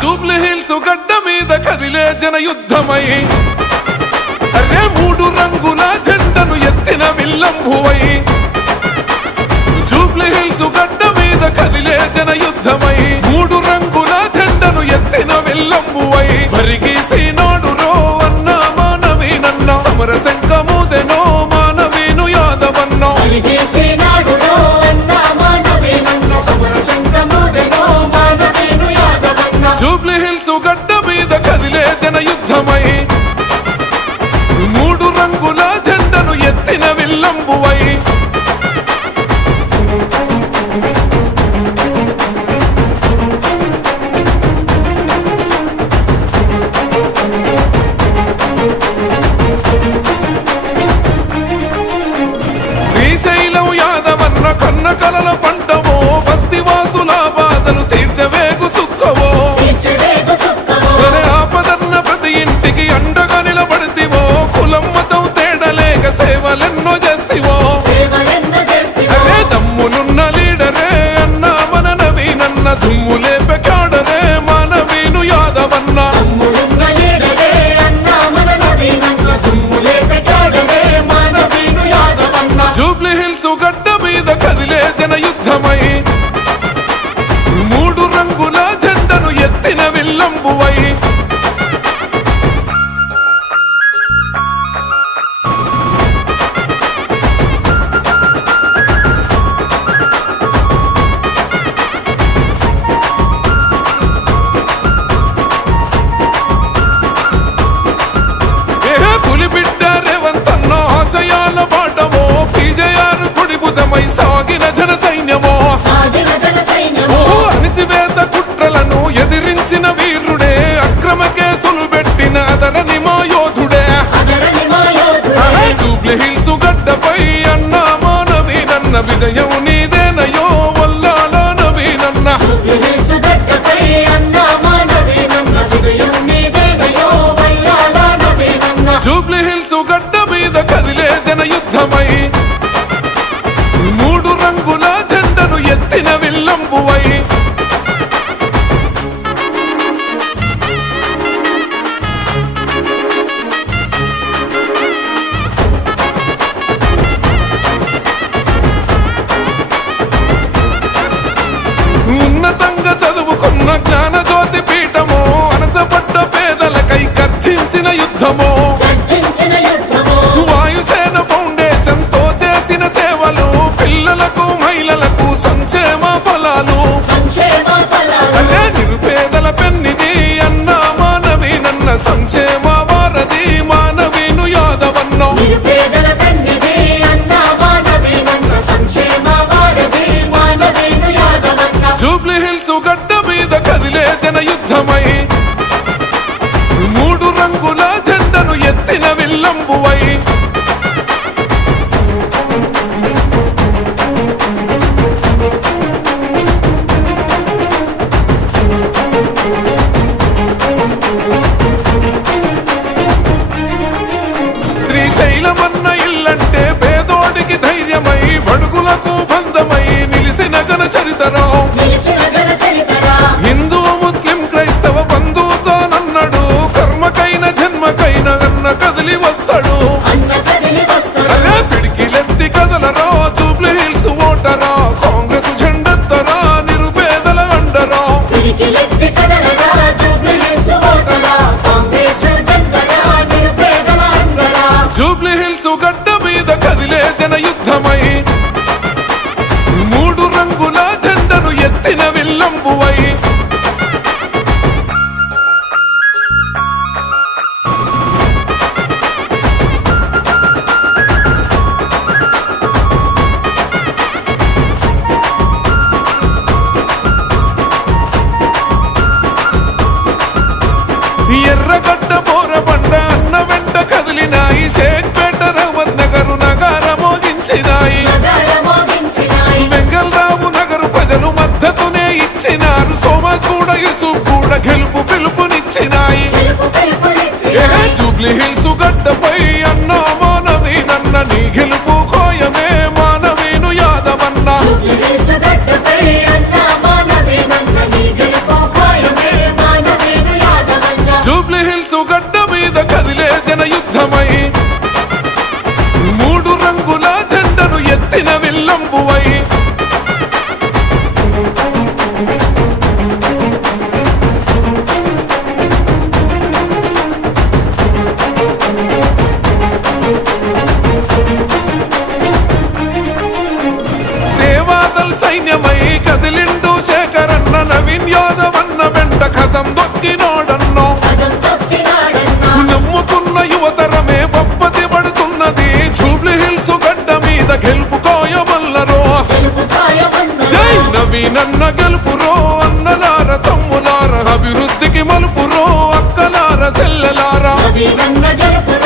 Jubilee hills గడ్డ మీద కదిలే జన యుద్ధమై అరే మూడు రంగుల జెండను ఎత్తిన విల్లంబువై జూబ్లీ హిల్స్ గడ్డ మీద కదిలే జన యుద్ధమై మూడు రంగుల జెండను ఎత్తిన విల్లంబువై మరిగీసినాడు రో అన్న మానవీనన్న సమర శంఖమూదెనో మానవీను యాదవన్న జూబ్లీ హిల్స్ గడ్డ మీద కదిలే జన యుద్ధమై మూడు రంగుల జెండను ఎత్తిన విల్లంబువై శ్రీశైలం యాదవన్న కన్న కలల పంటవో బస్తివాసుల బాధలు తీర్చవేగు సుక్కవో ఆపదన్న ప్రతి ఇంటికి అండగా నిలబడితివో కులం మతం తేడలేక సేవలెన్నో చేస్తివో అరే దమ్ములున్న లీడరే అన్న మన నవీనన్న దుమ్ములే పెకాడరే మానవీను యాదవన్న జూబ్లీ హిల్స్ గడ్డ మీద కదిలే జన యుద్ధమై మూడు రంగుల జెండను ఎత్తిన విల్లంబువై పులిబిడ్డ రేవంతన్న ఆశయాల బాటమో విజయాలు కుడి భుజమై సాగిన జన సైన్యమో అణిచివేత కుట్రలను ఎదిరించిన వీరుడే అక్రమ కేసులు పెట్టిన అదరని మా యోధుడే జూబ్లీ హిల్స్ గడ్డపై అన్న మానవీనన్న విజయం నీదేనయో వల్లాల నవీనన్న జూబ్లీ హిల్స్ గడ్డ మీద కదిలే జన యుద్ధమై మూడు రంగుల జెండను ఎత్తిన విల్లంబువై ఉన్నతంగా చదువుకున్న జ్ఞాన జ్యోతి పీఠమో అనసపడ్డ పేదలకై గర్జించిన యుద్ధమో వాయుసేన ఫౌండేషన్ తో చేసిన సేవలు పిల్లలకు మహిళలకు సంక్షేమ ఫలాలు అరే నిరుపేదల పెన్నిది అన్న మానవీనన్న సంక్షేమ వారధి మానవీను యాదవన్న జూబ్లీ హిల్స్ గడ్డ మీద కదిలే జన యుద్ధమై మూడు రంగుల జెండను ఎత్తిన విల్లంబువై శ్రీశైలమన్న ఇల్లంటే పేదోడికి ధైర్యమై బడుగులకు బంధమై నిలిసిన ఘన చరితరా హిందూ ముస్లిం క్రైస్తవ బంధువుతోనన్నాడు కర్మకైన జన్మకైన అన్న కదిలి వస్తాడు అరే పిడికిలెత్తి కదలరా జూబ్లీ హిల్స్ ఓటరా కాంగ్రెస్ జెండెత్తరా నిరుపేదల అండరా జూబ్లీ హిల్స్ గడ్డ మీద కదిలే జన యుద్ధమై మూడు రంగుల జెండను ఎత్తిన విల్లంబువై ఎర్రగడ్డ బోరబండ అన్న వెంట కదిలినాయి షేక్పేట రవత్ నగరు నగార మోగించినాయి వెంగళరావు నగరు ప్రజలు మద్దతునే ఇచ్చినారు. గెలుపురో అన్నలార తమ్ములార అభివృద్ధికి మలుపురో అక్కలార సెల్లలారా నవీనన్న గెలుపురో